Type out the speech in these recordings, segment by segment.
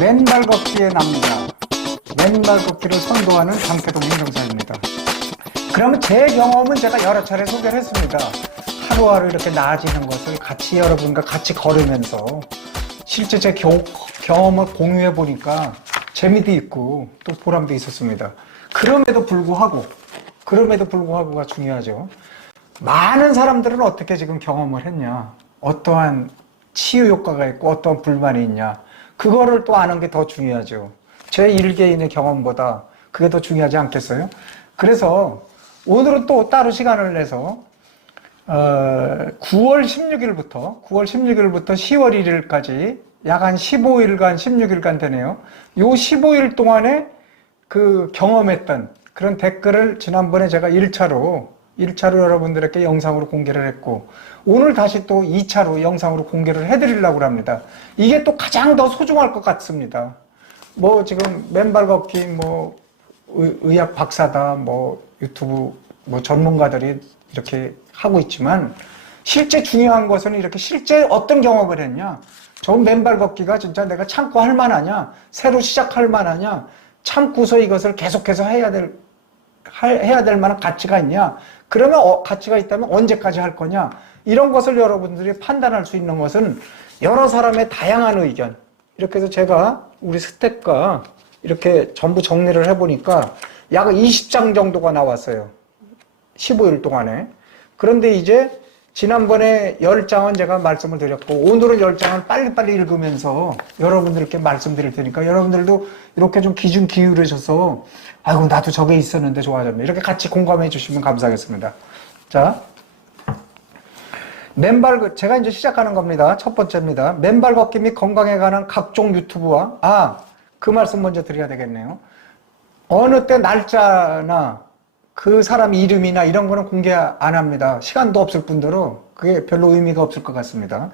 맨발 걷기의 남자, 맨발 걷기를 선도하는 강태동 행정사입니다. 그러면 제 경험은 제가 여러 차례 소개를 했습니다. 하루하루 이렇게 나아지는 것을 같이 여러분과 같이 걸으면서 실제 제 경험을 공유해 보니까 재미도 있고 또 보람도 있었습니다. 그럼에도 불구하고가 중요하죠. 많은 사람들은 어떻게 지금 경험을 했냐, 어떠한 치유 효과가 있고 어떠한 불만이 있냐, 그거를 또 아는 게 더 중요하죠. 제 일개인의 경험보다 그게 더 중요하지 않겠어요? 그래서 오늘은 또 따로 시간을 내서 9월 16일부터 10월 1일까지 약 한 15일간 16일간 되네요. 요 15일 동안에 그 경험했던 그런 댓글을 지난번에 제가 1차로 여러분들에게 영상으로 공개를 했고, 오늘 다시 또 2차로 영상으로 공개를 해드리려고 합니다. 이게 또 가장 더 소중할 것 같습니다. 뭐 지금 맨발 걷기, 뭐 의학 박사다, 뭐 유튜브 뭐 전문가들이 이렇게 하고 있지만, 실제 중요한 것은 이렇게 실제 어떤 경험을 했냐, 저 맨발 걷기가 진짜 내가 참고 할 만하냐, 새로 시작할 만하냐, 참고서 이것을 계속해서 해야 될 만한 가치가 있냐, 그러면 가치가 있다면 언제까지 할 거냐, 이런 것을 여러분들이 판단할 수 있는 것은 여러 사람의 다양한 의견, 이렇게 해서 제가 우리 스태프가 이렇게 전부 정리를 해보니까 약 20장 정도가 나왔어요. 15일 동안에. 그런데 이제 지난번에 10장은 제가 말씀을 드렸고, 오늘은 10장을 빨리빨리 읽으면서 여러분들께 말씀드릴 테니까 여러분들도 이렇게 좀 기준 기울이셔서 아이고 나도 저게 있었는데 좋아졌네, 이렇게 같이 공감해 주시면 감사하겠습니다. 자, 제가 이제 시작하는 겁니다. 첫 번째입니다. 맨발 걷기 및 건강에 관한 각종 유튜브와, 그 말씀 먼저 드려야 되겠네요. 어느 때 날짜나 그 사람 이름이나 이런 거는 공개 안 합니다. 시간도 없을 뿐더러 그게 별로 의미가 없을 것 같습니다.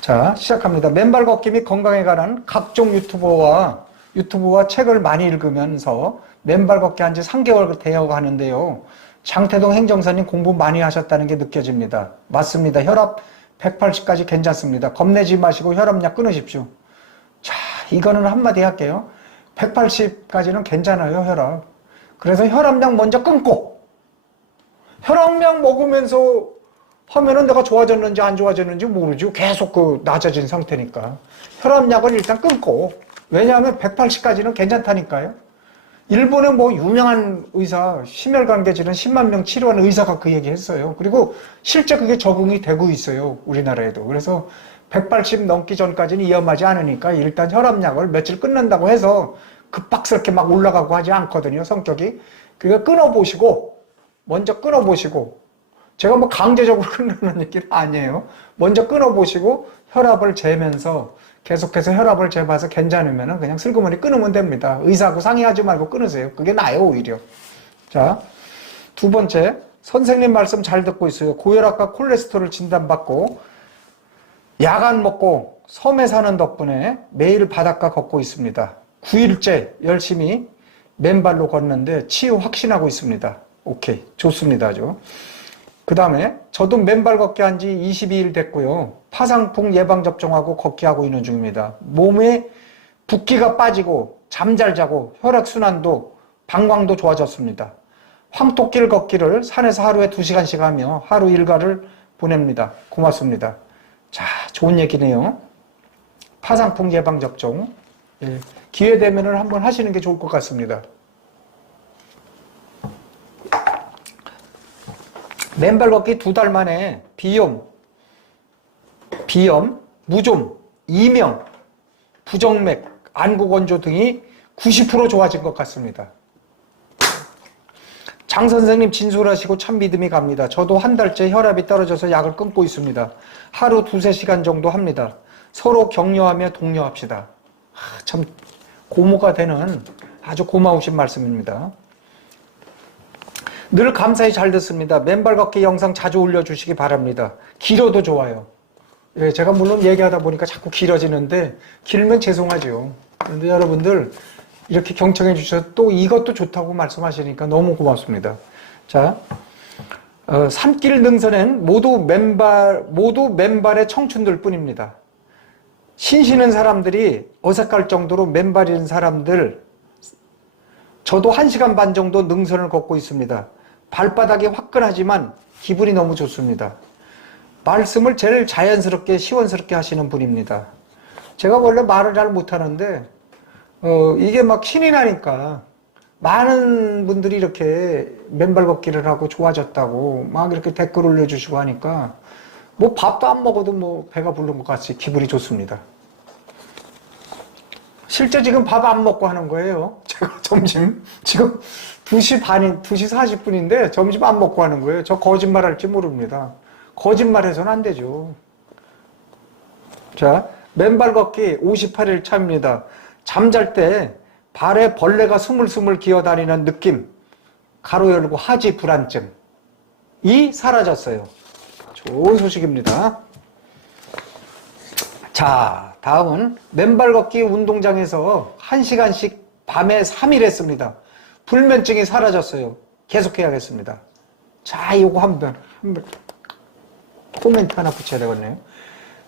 자, 시작합니다. 맨발 걷기 및 건강에 관한 각종 유튜버와 책을 많이 읽으면서 맨발 걷기 한 지 3개월 되어 가는데요. 장태동 행정사님 공부 많이 하셨다는 게 느껴집니다. 맞습니다. 혈압 180까지 괜찮습니다. 겁내지 마시고 혈압약 끊으십시오. 자, 이거는 한마디 할게요. 180까지는 괜찮아요, 혈압. 그래서 혈압약 먼저 끊고, 혈압약 먹으면서 하면은 내가 좋아졌는지 안 좋아졌는지 모르죠. 계속 낮아진 상태니까. 혈압약을 일단 끊고, 왜냐하면 180까지는 괜찮다니까요. 일본의 뭐 유명한 의사, 심혈관계질환 10만 명 치료하는 의사가 그 얘기 했어요. 그리고 실제 그게 적응이 되고 있어요, 우리나라에도. 그래서 180 넘기 전까지는 위험하지 않으니까 일단 혈압약을 며칠 끊는다고 해서 급박스럽게 막 올라가고 하지 않거든요, 성격이. 그러니까 먼저 끊어보시고, 제가 뭐 강제적으로 끊는 얘기는 아니에요. 먼저 끊어보시고 혈압을 재면서 계속해서 혈압을 재봐서 괜찮으면 그냥 슬그머니 끊으면 됩니다. 의사하고 상의하지 말고 끊으세요. 그게 나아요, 오히려. 자, 두 번째, 선생님 말씀 잘 듣고 있어요. 고혈압과 콜레스테롤 진단받고 약 안 먹고 섬에 사는 덕분에 매일 바닷가 걷고 있습니다. 9일째 열심히 맨발로 걷는데 치유 확신하고 있습니다. 오케이, 좋습니다, 아주. 그 다음에 저도 맨발 걷기 한 지 22일 됐고요. 파상풍 예방접종하고 걷기하고 있는 중입니다. 몸에 붓기가 빠지고 잠 잘 자고 혈액순환도 방광도 좋아졌습니다. 황토길 걷기를 산에서 하루에 2시간씩 하며 하루 일과를 보냅니다. 고맙습니다. 자, 좋은 얘기네요. 파상풍 예방접종. 예, 기회 되면은 한번 하시는 게 좋을 것 같습니다. 맨발 걷기 2달 만에 비염, 무좀, 이명, 부정맥, 안구건조 등이 90% 좋아진 것 같습니다. 장 선생님 진술하시고 참 믿음이 갑니다. 저도 한 달째 혈압이 떨어져서 약을 끊고 있습니다. 하루 2-3시간 정도 합니다. 서로 격려하며 독려합시다. 참 고모가 되는 아주 고마우신 말씀입니다. 늘 감사히 잘 듣습니다. 맨발 걷기 영상 자주 올려주시기 바랍니다. 길어도 좋아요. 예, 제가 물론 얘기하다 보니까 자꾸 길어지는데 길면 죄송하죠. 그런데 여러분들 이렇게 경청해 주셔서 또 이것도 좋다고 말씀하시니까 너무 고맙습니다. 자, 산길 능선엔 모두 맨발의 청춘들 뿐입니다. 신시는 사람들이 어색할 정도로 맨발인 사람들, 저도 1시간 반 정도 능선을 걷고 있습니다. 발바닥이 화끈하지만 기분이 너무 좋습니다. 말씀을 제일 자연스럽게 시원스럽게 하시는 분입니다. 제가 원래 말을 잘 못하는데 이게 막 신이 나니까 많은 분들이 이렇게 맨발 걷기를 하고 좋아졌다고 막 이렇게 댓글 올려주시고 하니까 뭐 밥도 안 먹어도 뭐 배가 부른 것 같이 기분이 좋습니다. 실제 지금 밥 안 먹고 하는 거예요. 제가 점심 지금 2시 반인 2시 40분인데 점심 안 먹고 하는 거예요. 저 거짓말 할지 모릅니다. 거짓말해서는 안 되죠. 자, 맨발 걷기 58일 차입니다. 잠잘 때 발에 벌레가 스물스물 기어다니는 느낌, 가로 열고 하지 불안증이 사라졌어요. 좋은 소식입니다. 자, 다음은 맨발 걷기 운동장에서 1시간씩 밤에 3일 했습니다. 불면증이 사라졌어요. 계속해야겠습니다. 자, 요거 한번 코멘트 하나 붙여야 되겠네요.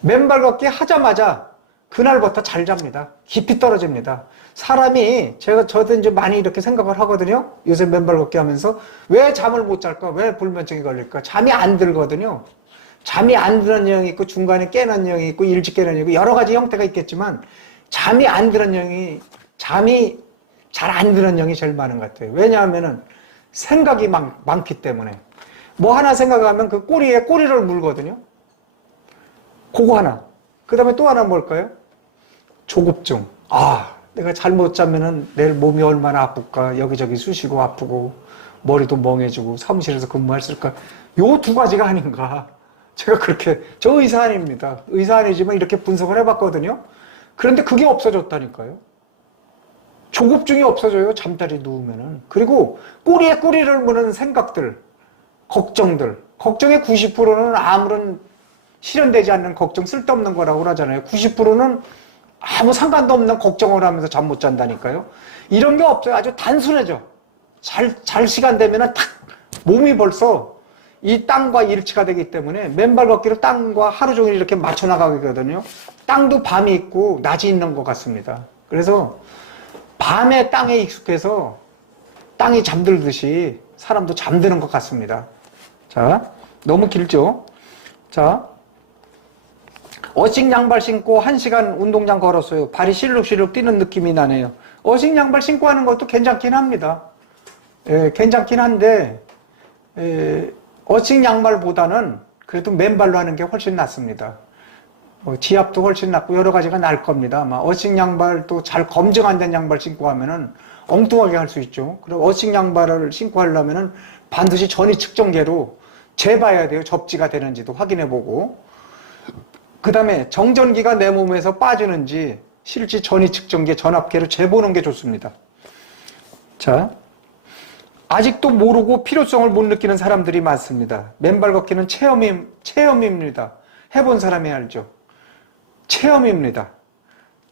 맨발 걷기 하자마자 그날부터 잘 잡니다. 깊이 떨어집니다. 사람이 저도 이제 많이 이렇게 생각을 하거든요. 요새 맨발 걷기 하면서 왜 잠을 못 잘까? 왜 불면증이 걸릴까? 잠이 안 들거든요. 잠이 안 드는 형이 있고 중간에 깨는 형이 있고 일찍 깨는 형이 있고 여러 가지 형태가 있겠지만 잠이 안 드는 형이 잠이 잘 안 드는 형이 제일 많은 것 같아요. 왜냐하면은 생각이 많기 때문에 뭐 하나 생각하면 그 꼬리에 꼬리를 물거든요. 그거 하나. 그 다음에 또 하나 뭘까요? 조급증. 아, 내가 잘못 자면은 내일 몸이 얼마나 아플까. 여기저기 쑤시고 아프고 머리도 멍해지고 사무실에서 근무했을까. 요 2가지가 아닌가. 제가 그렇게, 저 의사 아닙니다. 의사 아니지만 이렇게 분석을 해봤거든요. 그런데 그게 없어졌다니까요. 조급증이 없어져요. 잠자리 누우면은. 그리고 꼬리에 꼬리를 무는 생각들, 걱정들. 걱정의 90%는 아무런 실현되지 않는 걱정, 쓸데없는 거라고 그러잖아요. 90%는 아무 상관도 없는 걱정을 하면서 잠 못 잔다니까요. 이런 게 없어요. 아주 단순해져. 잘 시간 되면은 탁 몸이 벌써 이 땅과 일치가 되기 때문에 맨발 걷기로 땅과 하루 종일 이렇게 맞춰 나가거든요. 땅도 밤이 있고 낮이 있는 것 같습니다. 그래서 밤에 땅에 익숙해서 땅이 잠들듯이 사람도 잠드는 것 같습니다. 자, 너무 길죠? 자, 어싱 양발 신고 1시간 운동장 걸었어요. 발이 실룩실룩 뛰는 느낌이 나네요. 어싱 양발 신고 하는 것도 괜찮긴 합니다. 괜찮긴 한데 어싱 양발보다는 그래도 맨발로 하는 게 훨씬 낫습니다. 지압도 훨씬 낫고 여러 가지가 나을 겁니다. 아마 어싱 양발도 잘 검증 안 된 양발 신고 하면은 엉뚱하게 할 수 있죠. 그리고 어싱 양발을 신고 하려면은 반드시 전위 측정계로 재봐야 돼요. 접지가 되는지도 확인해보고. 그 다음에 정전기가 내 몸에서 빠지는지 실제 전위 측정기 전압계로 재보는 게 좋습니다. 자, 아직도 모르고 필요성을 못 느끼는 사람들이 많습니다. 맨발 걷기는 체험입니다. 해본 사람이 알죠. 체험입니다.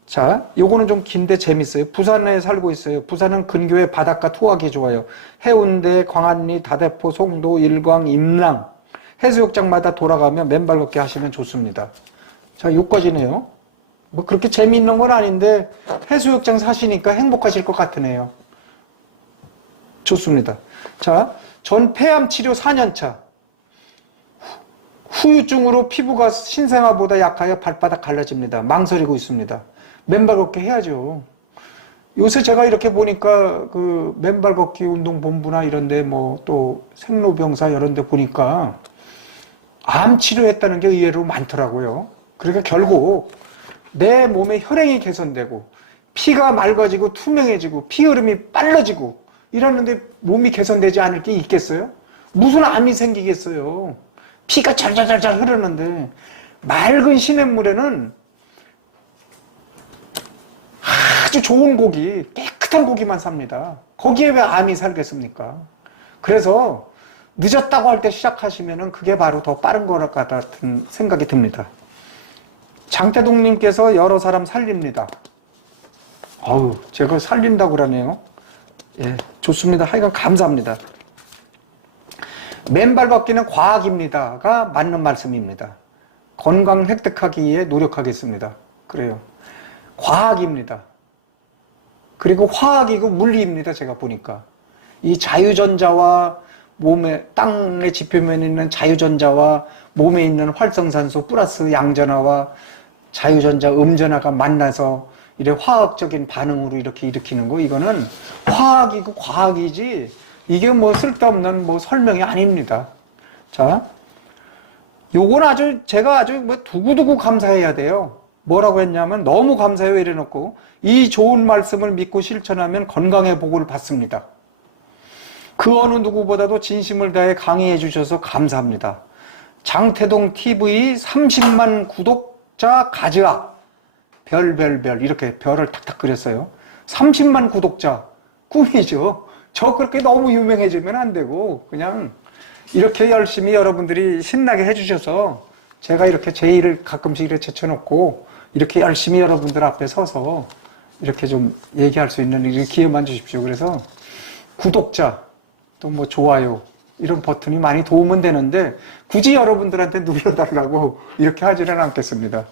자, 요거는 좀 긴데 재밌어요. 부산에 살고 있어요. 부산은 근교에 바닷가 투어하기 좋아요. 해운대, 광안리, 다대포, 송도, 일광, 임랑 해수욕장마다 돌아가며 맨발 걷기 하시면 좋습니다. 자, 요까지네요. 뭐 그렇게 재미있는 건 아닌데 해수욕장 사시니까 행복하실 것 같으네요. 좋습니다. 자, 전 폐암 치료 4년차. 후유증으로 피부가 신생아보다 약하여 발바닥 갈라집니다. 망설이고 있습니다. 맨발 걷기 해야죠. 요새 제가 이렇게 보니까 그 맨발 걷기 운동본부나 이런데 뭐 또 생로병사 이런데 보니까 암 치료했다는 게 의외로 많더라고요. 그러니까 결국 내 몸의 혈행이 개선되고 피가 맑아지고 투명해지고 피 흐름이 빨라지고 이러는데 몸이 개선되지 않을 게 있겠어요? 무슨 암이 생기겠어요? 피가 잘잘잘잘 흐르는데 맑은 시냇물에는 아주 좋은 고기, 깨끗한 고기만 삽니다. 거기에 왜 암이 살겠습니까? 그래서 늦었다고 할 때 시작하시면은 그게 바로 더 빠른 것 같은 생각이 듭니다. 장태동님께서 여러 사람 살립니다. 어우, 제가 살린다고 그러네요. 예, 좋습니다. 하여간 감사합니다. 맨발 걷기는 과학입니다가 맞는 말씀입니다. 건강 획득하기 위해 노력하겠습니다. 그래요. 과학입니다. 그리고 화학이고 물리입니다. 제가 보니까. 이 자유전자와 몸에, 땅의 지표면에 있는 자유전자와 몸에 있는 활성산소 플러스 양전하와 자유전자 음전하가 만나서 이래 화학적인 반응으로 이렇게 일으키는 거, 이거는 화학이고 과학이지 이게 뭐 쓸데없는 뭐 설명이 아닙니다. 자, 요건 아주 제가 아주 뭐 두고두고 감사해야 돼요. 뭐라고 했냐면 너무 감사해요 이래놓고 이 좋은 말씀을 믿고 실천하면 건강의 복을 받습니다. 그 어느 누구보다도 진심을 다해 강의해 주셔서 감사합니다. 장태동 TV 30만 구독자 가즈아 별별별 이렇게 별을 탁탁 그렸어요. 30만 구독자 꿈이죠. 저 그렇게 너무 유명해지면 안 되고 그냥 이렇게 열심히 여러분들이 신나게 해주셔서 제가 이렇게 제 일을 가끔씩 이렇게 제쳐놓고 이렇게 열심히 여러분들 앞에 서서 이렇게 좀 얘기할 수 있는 기회만 주십시오. 그래서 구독자 또 뭐 좋아요 이런 버튼이 많이 도움은 되는데 굳이 여러분들한테 눌러달라고 이렇게 하지는 않겠습니다.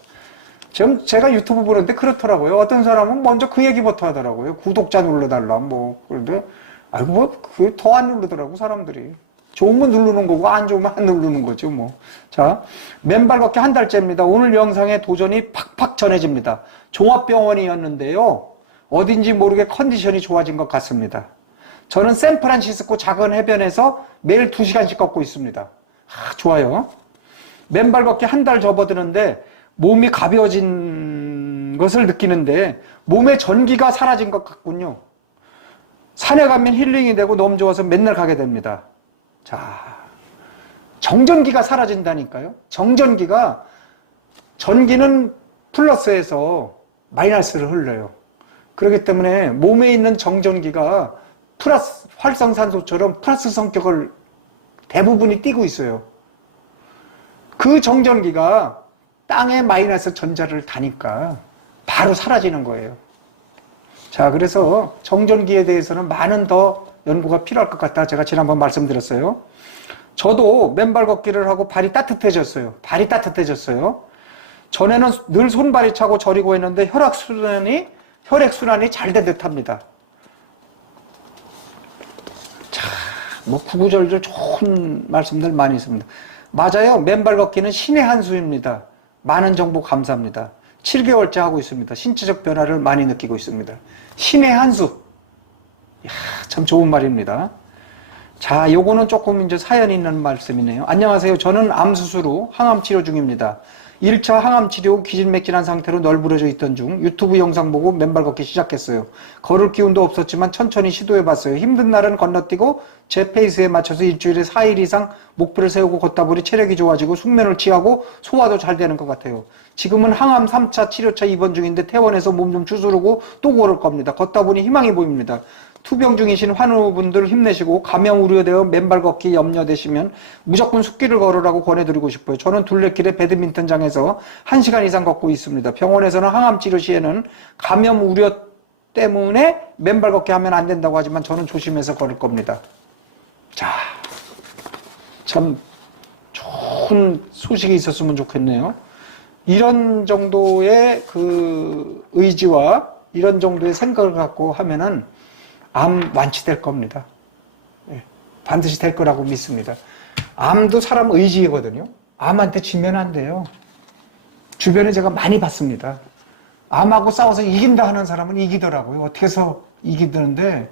지금 제가 유튜브 보는데 그렇더라고요. 어떤 사람은 먼저 그 얘기부터 하더라고요. 구독자 눌러달라 뭐. 그런데 아이고 뭐 그게 더 안 누르더라고 사람들이. 좋으면 누르는 거고 안 좋으면 안 누르는 거죠 뭐. 자, 맨발 걷기 한 달째입니다. 오늘 영상에 도전이 팍팍 전해집니다. 종합병원이었는데요. 어딘지 모르게 컨디션이 좋아진 것 같습니다. 저는 샌프란시스코 작은 해변에서 매일 2시간씩 걷고 있습니다. 좋아요. 맨발 걷기 한 달 접어드는데 몸이 가벼워진 것을 느끼는데 몸에 전기가 사라진 것 같군요. 산에 가면 힐링이 되고 너무 좋아서 맨날 가게 됩니다. 자, 정전기가 사라진다니까요. 정전기가, 전기는 플러스에서 마이너스를 흘러요. 그렇기 때문에 몸에 있는 정전기가 플러스, 활성산소처럼 플러스 성격을 대부분이 띠고 있어요. 그 정전기가 땅에 마이너스 전자를 다니까 바로 사라지는 거예요. 자, 그래서 정전기에 대해서는 많은 더 연구가 필요할 것 같다. 제가 지난번 말씀드렸어요. 저도 맨발 걷기를 하고 발이 따뜻해졌어요. 발이 따뜻해졌어요. 전에는 늘 손발이 차고 저리고 했는데 혈액순환이 잘 된 듯합니다. 자, 뭐 구구절절 좋은 말씀들 많이 있습니다. 맞아요. 맨발 걷기는 신의 한 수입니다. 많은 정보 감사합니다. 7개월째 하고 있습니다. 신체적 변화를 많이 느끼고 있습니다. 신의 한 수. 이야, 참 좋은 말입니다. 자, 요거는 조금 이제 사연 있는 말씀이네요. 안녕하세요. 저는 암 수술 후 항암 치료 중입니다. 1차 항암 치료 후 기진맥진한 상태로 널브러져 있던 중 유튜브 영상 보고 맨발 걷기 시작했어요. 걸을 기운도 없었지만 천천히 시도해봤어요. 힘든 날은 건너뛰고 제 페이스에 맞춰서 일주일에 4일 이상 목표를 세우고 걷다 보니 체력이 좋아지고 숙면을 취하고 소화도 잘 되는 것 같아요. 지금은 항암 3차 치료차 입원 중인데 퇴원해서 몸 좀 추스르고 또 걸을 겁니다. 걷다 보니 희망이 보입니다. 투병 중이신 환우분들 힘내시고 감염 우려되어 맨발 걷기 염려되시면 무조건 숲길을 걸으라고 권해드리고 싶어요. 저는 둘레길에 배드민턴장에서 1시간 이상 걷고 있습니다. 병원에서는 항암 치료 시에는 감염 우려 때문에 맨발 걷기 하면 안 된다고 하지만 저는 조심해서 걸을 겁니다. 자, 참 좋은 소식이 있었으면 좋겠네요. 이런 정도의 그 의지와 이런 정도의 생각을 갖고 하면은 암 완치될 겁니다. 예, 반드시 될 거라고 믿습니다. 암도 사람 의지거든요. 암한테 지면 안 돼요. 주변에 제가 많이 봤습니다. 암하고 싸워서 이긴다 하는 사람은 이기더라고요. 어떻게 해서 이기는데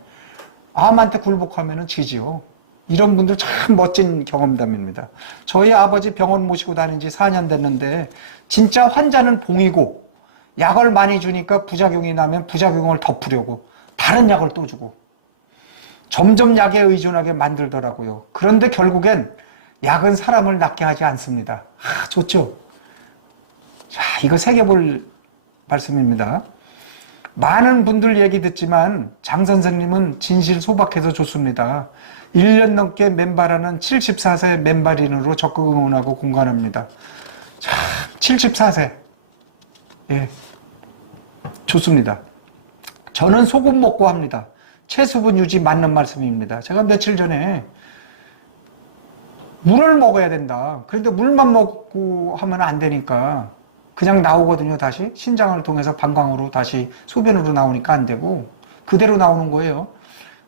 암한테 굴복하면 지지요. 이런 분들 참 멋진 경험담입니다. 저희 아버지 병원 모시고 다닌 지 4년 됐는데 진짜 환자는 봉이고 약을 많이 주니까 부작용이 나면 부작용을 덮으려고 다른 약을 또 주고 점점 약에 의존하게 만들더라고요. 그런데 결국엔 약은 사람을 낫게 하지 않습니다. 좋죠? 자, 이거 새겨볼 말씀입니다. 많은 분들 얘기 듣지만 장 선생님은 진실 소박해서 좋습니다. 1년 넘게 맨발하는 74세 맨발인으로 적극 응원하고 공감합니다. 자, 74세. 예, 좋습니다. 저는 소금 먹고 합니다. 체수분 유지 맞는 말씀입니다. 제가 며칠 전에 물을 먹어야 된다. 그런데 물만 먹고 하면 안 되니까 그냥 나오거든요. 다시 신장을 통해서 방광으로 다시 소변으로 나오니까 안 되고 그대로 나오는 거예요.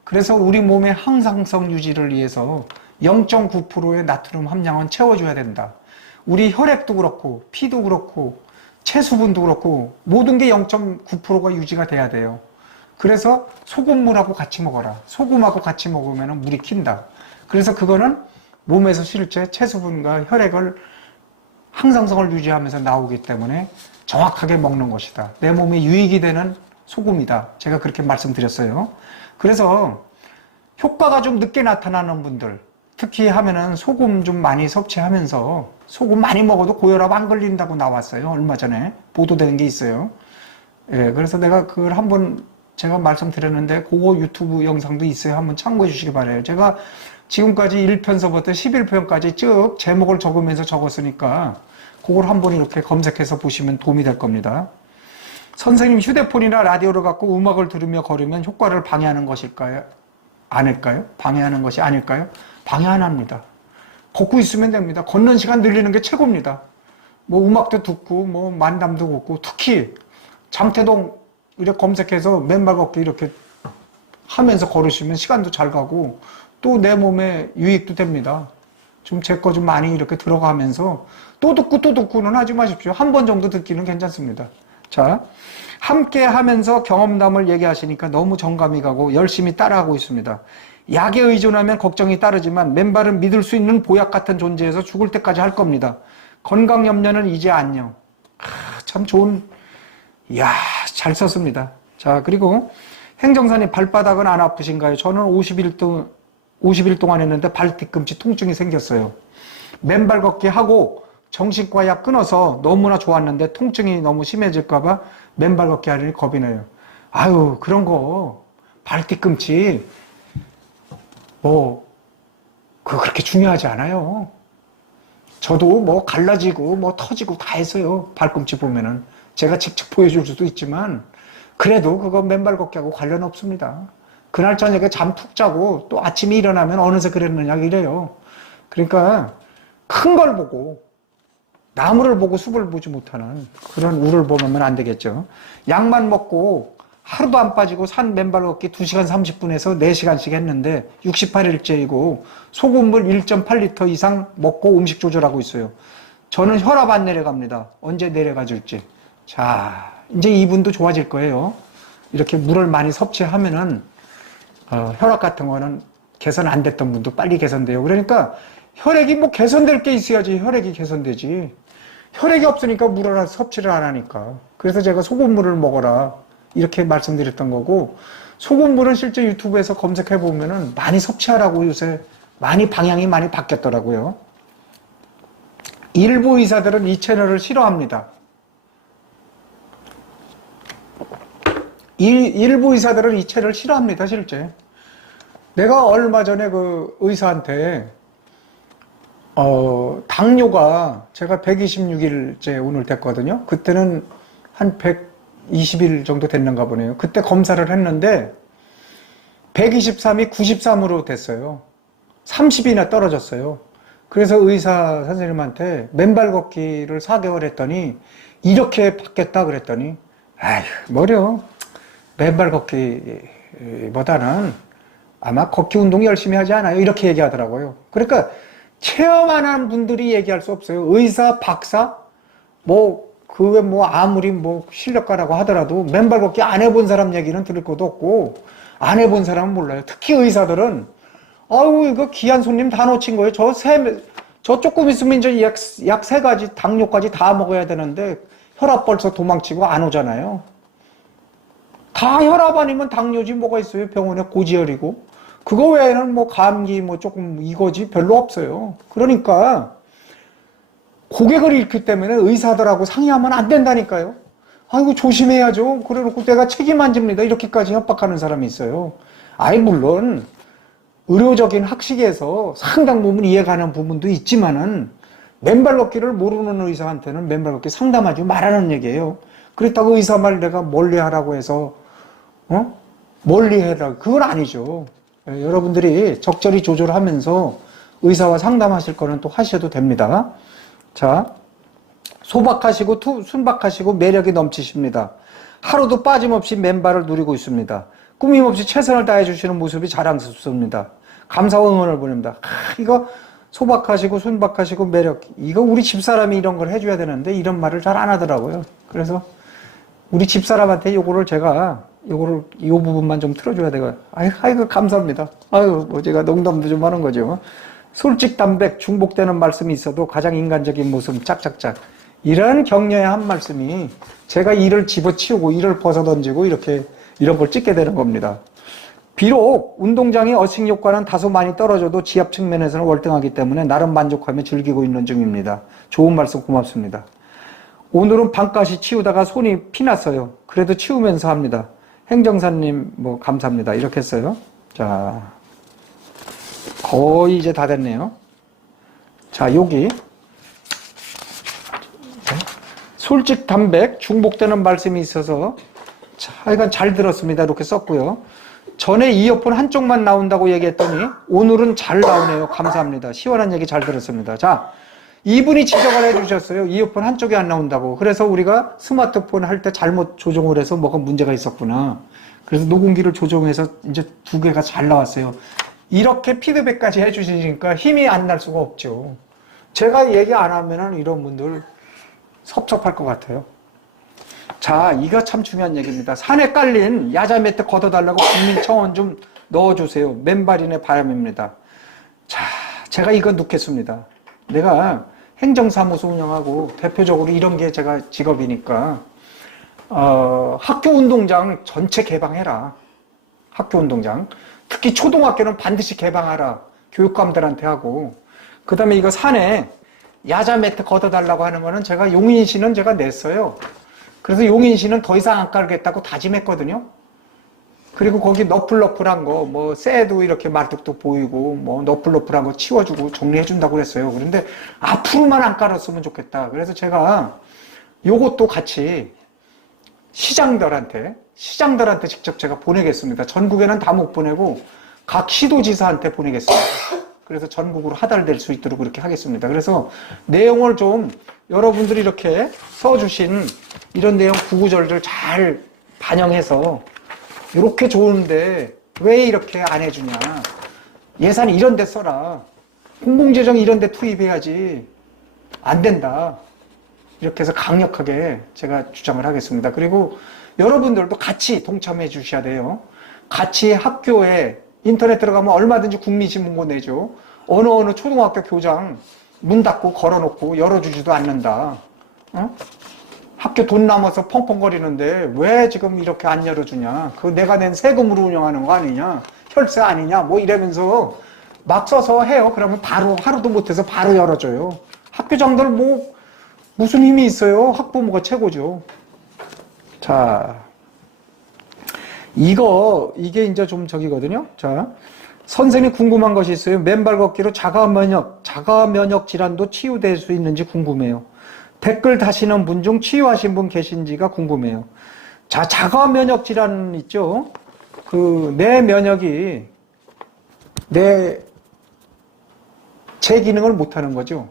그래서 우리 몸의 항상성 유지를 위해서 0.9%의 나트륨 함량은 채워줘야 된다. 우리 혈액도 그렇고 피도 그렇고 체수분도 그렇고 모든 게 0.9%가 유지가 돼야 돼요. 그래서 소금물하고 같이 먹어라. 소금하고 같이 먹으면 물이 킨다. 그래서 그거는 몸에서 실제 체수분과 혈액을 항상성을 유지하면서 나오기 때문에 정확하게 먹는 것이다. 내 몸에 유익이 되는 소금이다. 제가 그렇게 말씀드렸어요. 그래서 효과가 좀 늦게 나타나는 분들, 특히 하면은 소금 좀 많이 섭취하면서 소금 많이 먹어도 고혈압 안 걸린다고 나왔어요. 얼마 전에 보도된 게 있어요. 예, 그래서 내가 그걸 한번 제가 말씀드렸는데 그거 유튜브 영상도 있어요. 한번 참고해 주시기 바라요. 제가 지금까지 1편서부터 11편까지 쭉 제목을 적으면서 적었으니까 그걸 한번 이렇게 검색해서 보시면 도움이 될 겁니다. 선생님 휴대폰이나 라디오를 갖고 음악을 들으며 걸으면 효과를 방해하는 것일까요? 아닐까요? 방해하는 것이 아닐까요? 방해 안 합니다. 걷고 있으면 됩니다. 걷는 시간 늘리는 게 최고입니다. 뭐 음악도 듣고 뭐 만담도 걷고 특히 잠태동 이렇게 검색해서 맨발 걷기 이렇게 하면서 걸으시면 시간도 잘 가고 또 내 몸에 유익도 됩니다. 좀 제 거 좀 많이 이렇게 들어가면서 또 듣고는 하지 마십시오. 한 번 정도 듣기는 괜찮습니다. 자, 함께 하면서 경험담을 얘기하시니까 너무 정감이 가고 열심히 따라하고 있습니다. 약에 의존하면 걱정이 따르지만 맨발은 믿을 수 있는 보약 같은 존재에서 죽을 때까지 할 겁니다. 건강 염려는 이제 안녕. 참 좋은, 이야, 잘 썼습니다. 자, 그리고 행정사님 발바닥은 안 아프신가요? 저는 50일 동안 했는데 발 뒤꿈치 통증이 생겼어요. 맨발 걷기 하고 정신과 약 끊어서 너무나 좋았는데 통증이 너무 심해질까봐 맨발 걷기 하려니 겁이 나요. 아유, 그런 거, 발 뒤꿈치, 그렇게 중요하지 않아요. 저도 뭐 갈라지고 뭐 터지고 다 했어요. 발꿈치 보면은. 제가 직접 보여줄 수도 있지만, 그래도 그거 맨발 걷기하고 관련 없습니다. 그날 저녁에 잠 푹 자고 또 아침에 일어나면 어느새 그랬느냐 이래요. 그러니까 큰 걸 보고 나무를 보고 숲을 보지 못하는 그런 우를 보면 안 되겠죠. 약만 먹고 하루도 안 빠지고 산 맨발 걷기 2시간 30분에서 4시간씩 했는데 68일째이고 소금물 1.8리터 이상 먹고 음식 조절하고 있어요. 저는 혈압 안 내려갑니다. 언제 내려가 줄지. 자, 이제 이분도 좋아질 거예요. 이렇게 물을 많이 섭취하면은 혈압 같은 거는 개선 안 됐던 분도 빨리 개선돼요. 그러니까 혈액이 뭐 개선될 게 있어야지 혈액이 개선되지. 혈액이 없으니까 물을 섭취를 안 하니까. 그래서 제가 소금물을 먹어라 이렇게 말씀드렸던 거고, 소금물은 실제 유튜브에서 검색해 보면은 많이 섭취하라고 요새 많이 방향이 많이 바뀌었더라고요. 일부 의사들은 이 채널을 싫어합니다. 일부 의사들은 이 채널을 싫어합니다, 실제. 내가 얼마 전에 그 의사한테, 당뇨가 제가 126일째 오늘 됐거든요. 그때는 한 120일 정도 됐는가 보네요. 그때 검사를 했는데, 123이 93으로 됐어요. 30이나 떨어졌어요. 그래서 의사 선생님한테 맨발 걷기를 4개월 했더니, 이렇게 바뀌었다 그랬더니, 아휴, 뭐려. 맨발 걷기보다는 아마 걷기 운동 열심히 하지 않아요. 이렇게 얘기하더라고요. 그러니까 체험 안 한 분들이 얘기할 수 없어요. 의사, 박사, 그게 아무리 실력가라고 하더라도 맨발 걷기 안 해본 사람 얘기는 들을 것도 없고, 안 해본 사람은 몰라요. 특히 의사들은, 이거 귀한 손님 다 놓친 거예요. 저 조금 있으면 이제 약 3가지, 당뇨까지 다 먹어야 되는데, 혈압 벌써 도망치고 안 오잖아요. 다 혈압 아니면 당뇨지 뭐가 있어요. 병원에 고지혈이고. 그거 외에는 감기 조금 이거지 별로 없어요. 그러니까 고객을 잃기 때문에 의사들하고 상의하면 안 된다니까요. 아이고 조심해야죠. 그래놓고 내가 책임 안 집니다. 이렇게까지 협박하는 사람이 있어요. 물론 의료적인 학식에서 상당 부분 이해가는 부분도 있지만은 맨발 걷기를 모르는 의사한테는 맨발 걷기 상담하지 말라는 얘기예요. 그렇다고 의사 말 내가 멀리 하라고 해서 멀리 해라. 그건 아니죠. 여러분들이 적절히 조절하면서 의사와 상담하실 거는 또 하셔도 됩니다. 자, 소박하시고 순박하시고 매력이 넘치십니다. 하루도 빠짐없이 맨발을 누리고 있습니다. 꾸밈없이 최선을 다해 주시는 모습이 자랑스럽습니다. 감사와 응원을 보냅니다. 이거 소박하시고 순박하시고 매력, 이거 우리 집사람이 이런 걸 해줘야 되는데 이런 말을 잘 안 하더라고요. 그래서 우리 집사람한테 요거를 제가 요 부분만 좀 틀어줘야 되고, 아이고 감사합니다. 뭐 제가 농담도 좀 하는 거죠. 솔직 담백 중복되는 말씀이 있어도 가장 인간적인 모습 짝짝짝, 이런 격려의 한 말씀이 제가 이를 집어치우고 이를 벗어던지고 이렇게 이런 걸 찍게 되는 겁니다. 비록 운동장의 어식 효과는 다소 많이 떨어져도 지압 측면에서는 월등하기 때문에 나름 만족하며 즐기고 있는 중입니다. 좋은 말씀 고맙습니다. 오늘은 방까지 치우다가 손이 피났어요. 그래도 치우면서 합니다. 행정사님 뭐 감사합니다. 이렇게 했어요. 자, 거의 이제 다 됐네요. 자, 여기 솔직 담백 중복되는 말씀이 있어서 하여간 잘 들었습니다. 이렇게 썼고요. 전에 이어폰 한쪽만 나온다고 얘기했더니 오늘은 잘 나오네요. 감사합니다. 시원한 얘기 잘 들었습니다. 자, 이분이 지적을 해주셨어요. 이어폰 한쪽이 안 나온다고. 그래서 우리가 스마트폰 할 때 잘못 조정을 해서 뭐가 문제가 있었구나. 그래서 녹음기를 조정해서 이제 두 개가 잘 나왔어요. 이렇게 피드백까지 해주시니까 힘이 안 날 수가 없죠. 제가 얘기 안 하면은 이런 분들 섭섭할 것 같아요. 자, 이거 참 중요한 얘기입니다. 산에 깔린 야자 매트 걷어달라고 국민청원 좀 넣어주세요. 맨발인의 바람입니다. 자, 제가 이거 넣겠습니다. 내가 행정사무소 운영하고 대표적으로 이런 게 제가 직업이니까 학교 운동장 전체 개방해라. 학교 운동장. 특히 초등학교는 반드시 개방하라. 교육감들한테 하고. 그 다음에 이거 산에 야자 매트 걷어달라고 하는 거는 제가 용인시는 제가 냈어요. 그래서 용인시는 더 이상 안 깔겠다고 다짐했거든요. 그리고 거기 너플너플한 거, 뭐, 쇠도 이렇게 말뚝도 보이고, 뭐, 너플너플한 거 치워주고 정리해준다고 그랬어요. 그런데 앞으로만 안 깔았으면 좋겠다. 그래서 제가 요것도 같이 시장들한테 직접 제가 보내겠습니다. 전국에는 다 못 보내고 각 시도지사한테 보내겠습니다. 그래서 전국으로 하달될 수 있도록 그렇게 하겠습니다. 그래서 내용을 좀 여러분들이 이렇게 써주신 이런 내용 구구절절 잘 반영해서 이렇게 좋은데 왜 이렇게 안 해주냐. 예산 이런 데 써라. 공공재정 이런 데 투입해야지. 안 된다. 이렇게 해서 강력하게 제가 주장을 하겠습니다. 그리고 여러분들도 같이 동참해 주셔야 돼요. 같이 학교에 인터넷 들어가면 얼마든지 국민신문고 내죠. 어느 초등학교 교장 문 닫고 걸어놓고 열어주지도 않는다. 어? 학교 돈 남아서 펑펑거리는데 왜 지금 이렇게 안 열어주냐. 그거 내가 낸 세금으로 운영하는 거 아니냐. 혈세 아니냐. 뭐 이러면서 막 써서 해요. 그러면 바로 하루도 못해서 바로 열어줘요. 학교장들 뭐 무슨 힘이 있어요. 학부모가 최고죠. 자, 이게 이제 좀 저기거든요. 자, 선생님이 궁금한 것이 있어요. 맨발 걷기로 자가 면역 질환도 치유될 수 있는지 궁금해요. 댓글 다시는 분 중 치유하신 분 계신지가 궁금해요. 자, 자가 면역 질환 있죠? 내 면역이 제 기능을 못하는 거죠.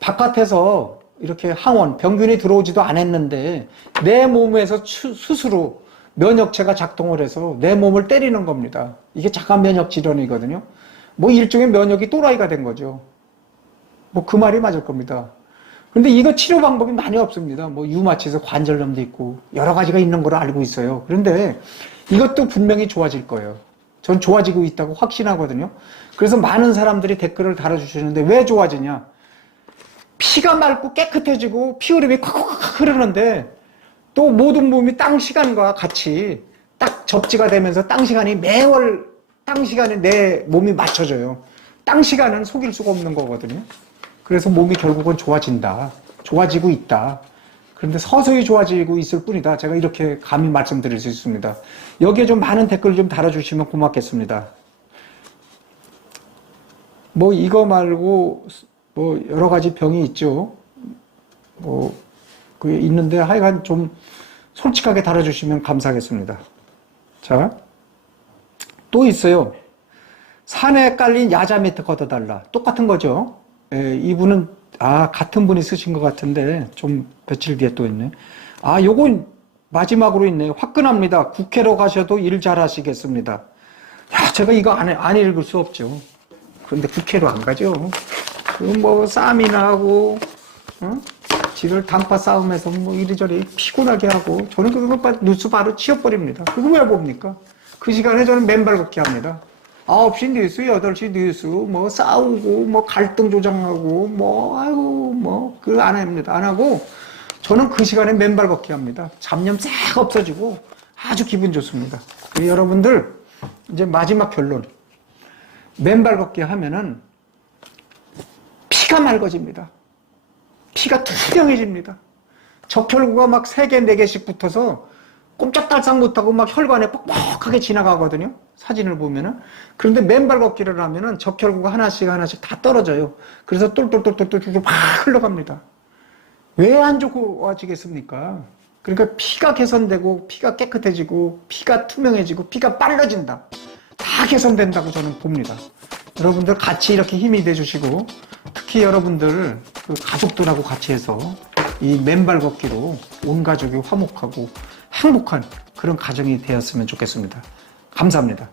바깥에서 이렇게 항원, 병균이 들어오지도 않았는데 내 몸에서 스스로 면역체가 작동을 해서 내 몸을 때리는 겁니다. 이게 자가 면역 질환이거든요. 뭐 일종의 면역이 또라이가 된 거죠. 뭐 그 말이 맞을 겁니다. 근데 이거 치료 방법이 많이 없습니다. 뭐 유마치에서 관절염도 있고 여러 가지가 있는 걸 알고 있어요. 그런데 이것도 분명히 좋아질 거예요. 전 좋아지고 있다고 확신하거든요. 그래서 많은 사람들이 댓글을 달아주시는데 왜 좋아지냐? 피가 맑고 깨끗해지고 피 흐름이 콱콱콱 흐르는데 또 모든 몸이 땅 시간과 같이 딱 접지가 되면서 땅 시간이 매월 땅 시간에 내 몸이 맞춰져요. 땅 시간은 속일 수가 없는 거거든요. 그래서 몸이 결국은 좋아진다. 좋아지고 있다. 그런데 서서히 좋아지고 있을 뿐이다. 제가 이렇게 감히 말씀드릴 수 있습니다. 여기에 좀 많은 댓글 좀 달아주시면 고맙겠습니다. 뭐 이거 말고 뭐 여러 가지 병이 있죠. 뭐 그게 있는데 하여간 좀 솔직하게 달아주시면 감사하겠습니다. 자, 또 있어요. 산에 깔린 야자 매트 걷어달라. 똑같은 거죠. 이분은 같은 분이 쓰신 것 같은데 좀 며칠 뒤에 또 있네. 요건 마지막으로 있네. 화끈합니다. 국회로 가셔도 일 잘하시겠습니다. 야, 제가 이거 안 읽을 수 없죠. 그런데 국회로 안 가죠. 뭐 싸움이나 하고 지들 단파 싸움에서 뭐 이리저리 피곤하게 하고 저는 그거 뉴스 바로 치워버립니다. 그거 왜 봅니까? 그 시간에 저는 맨발 걷기 합니다. 9시 뉴스, 8시 뉴스, 뭐 싸우고, 뭐 갈등 조장하고, 그거 안 합니다. 안 하고, 저는 그 시간에 맨발 걷기 합니다. 잡념 싹 없어지고 아주 기분 좋습니다. 여러분들, 이제 마지막 결론. 맨발 걷기 하면은 피가 맑아집니다. 피가 투명해집니다. 적혈구가 막 3개, 4개씩 붙어서 꼼짝달싹 못하고 막 혈관에 뻑뻑하게 지나가거든요. 사진을 보면은. 그런데 맨발 걷기를 하면은 적혈구가 하나씩 다 떨어져요. 그래서 똘똘똘똘똘 막 흘러갑니다. 왜 안 좋아지겠습니까? 그러니까 피가 개선되고, 피가 깨끗해지고, 피가 투명해지고, 피가 빨라진다. 다 개선된다고 저는 봅니다. 여러분들 같이 이렇게 힘이 돼주시고, 특히 여러분들 그 가족들하고 같이 해서 이 맨발 걷기로 온 가족이 화목하고 행복한 그런 가정이 되었으면 좋겠습니다. 감사합니다.